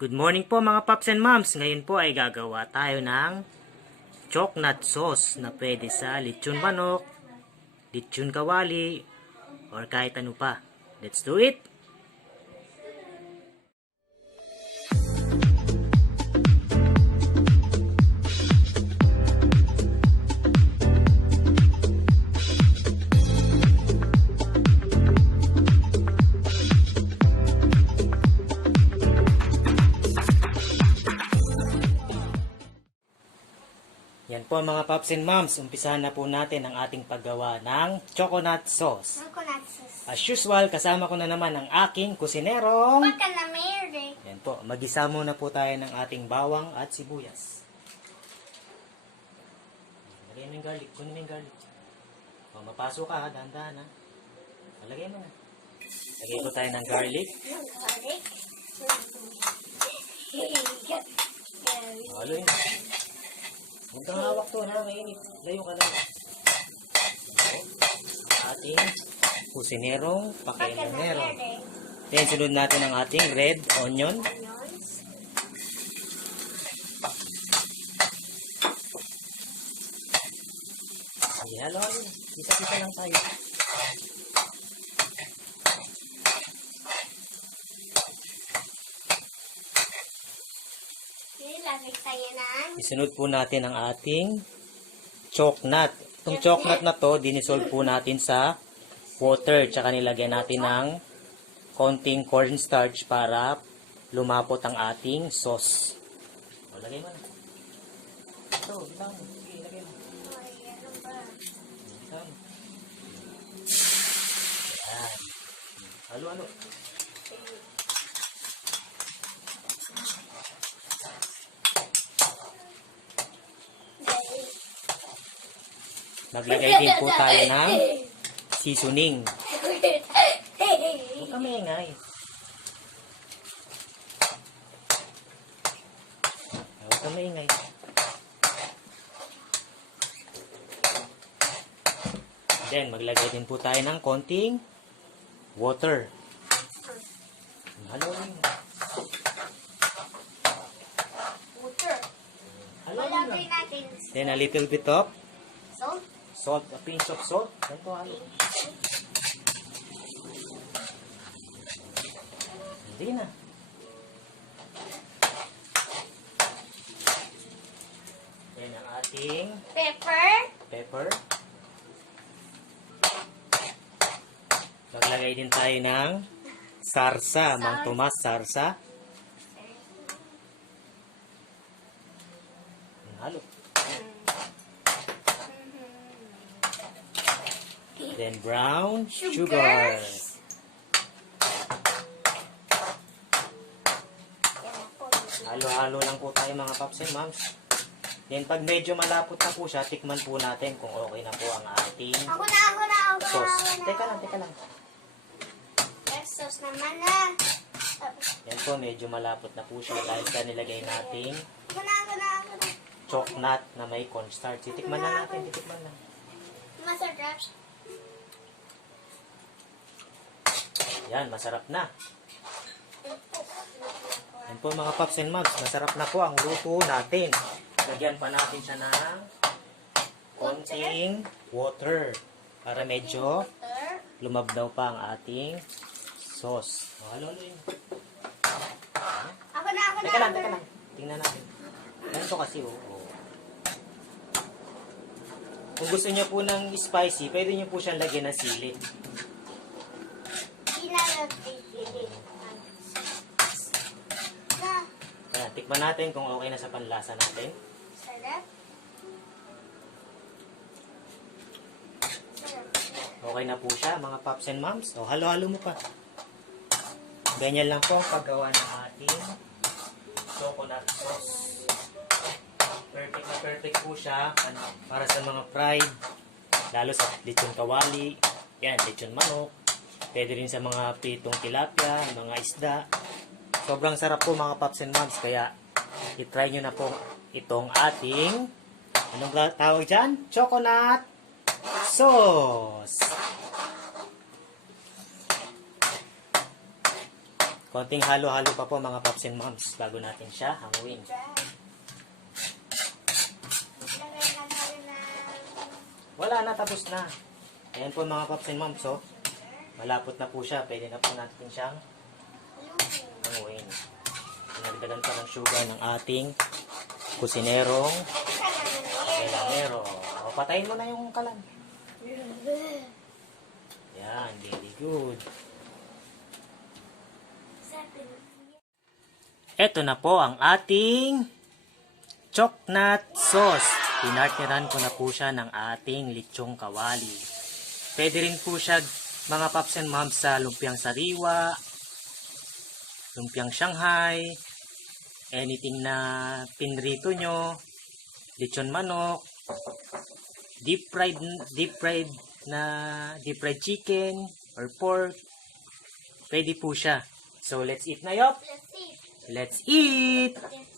Good morning po mga paps and moms. Ngayon po ay gagawa tayo ng chocolate sauce na pwede sa lechon manok, lechon kawali, or kahit ano pa. Let's do it! Yan po mga paps and moms, umpisahan na po natin ang ating paggawa ng chocolate sauce. Coconut sauce. As usual, kasama ko na naman ang aking kusinerong. Baka na mayroon. Yan po, magisa muna po tayo ng ating bawang at sibuyas. Lagay mo yung garlic, kunin mo yung garlic. O, mapasok ka, dahan-dahan ha. Lagay mo na. Lagay po tayo ng garlic. Garlic. Halo yun. Huwag kang hawak to na, mainit. Layo ka lang. Ating kusinerong pakailanero. Then, sunod natin ang ating red onion. Sige, halo-halo. Kita-kita lang tayo. Isunod po natin ang ating chocolate. Itong chocolate na to, dinisolve po natin sa water. Tsaka nilagyan natin ng konting cornstarch para lumapot ang ating sauce. O, lagay mo na. Ito, bilang mo. Sige, lagay mo. Bilang mo. Ayan. Halo-halo. Maglagay din po tayo ng seasoning. Huwag ka maingay. Huwag ka maingay. Then, maglagay din po tayo ng konting water. Halo-halo. Water. Halo-halo. natin. Then, a little bit of Salt. salt, a pinch of salt. Yan po, halo. Hindi na. Yan ang ating Pepper. pepper. Maglagay din tayo ng sarsa, Mang Tomas sarsa. Halo. Then brown sugar. Halo-halo lang po tayo mga paps and moms. Then pag medyo malapot na po siya, tikman po natin kung okay na po ang ating Ako na. sauce. Teka lang. Yes, sauce naman na. Yan po, medyo malapot na po siya dahil sa nilagay nating Ako na. chocolate na may cornstarch. Titikman na natin, titikman na. Masarap. Yan, masarap na. Yan po mga paps and moms, masarap na po ang luto natin. Lagyan pa natin siya ng konting water para medyo Water. lumabdaw pa ang ating sauce. O, halo-halo yun. Ako na. Teka lang. Tingnan natin. Ganito kasi, Kung gusto niyo po ng spicy, pwede niyo po siyang lagyan ng sili. Ayan, tikman natin kung okay na sa panlasa natin. Sarap. Okay na po siya, mga paps and moms. O, halo-halo mo pa. Ganyan lang po ang paggawa ng ating chocolate sauce. Perfect na perfect po siya para sa mga fried, lalo sa lechon kawali, yan, lechon manok. Pwede rin sa mga pitong tilapia, mga isda. Sobrang sarap po mga paps and moms, kaya itry nyo na po itong ating, anong tawag dyan? Chocolate sauce. Konting halo-halo pa po mga Pops and Moms bago natin siya hanguin. Lagay na tayo ng Wala na, tapos na. Ayan po mga Pops and Moms, oh. Malapot na po siya. Pwede na po natin siyang luto. hanguin. Pinagdagan pa ng sugar ng ating kusinerong melanero. O, patayin mo na yung kalan. Yan, very good. Ito na po ang ating chocolate sauce. Pinartneran ko na po siya ng ating lechong kawali. Pwede rin po siya, mga Pops and Moms, sa lumpiang sariwa, lumpiang Shanghai, anything na pinrito nyo, lechon manok, deep fried chicken or pork. Pwede po siya. So let's eat na, Yop. Let's see. Let's eat. Let's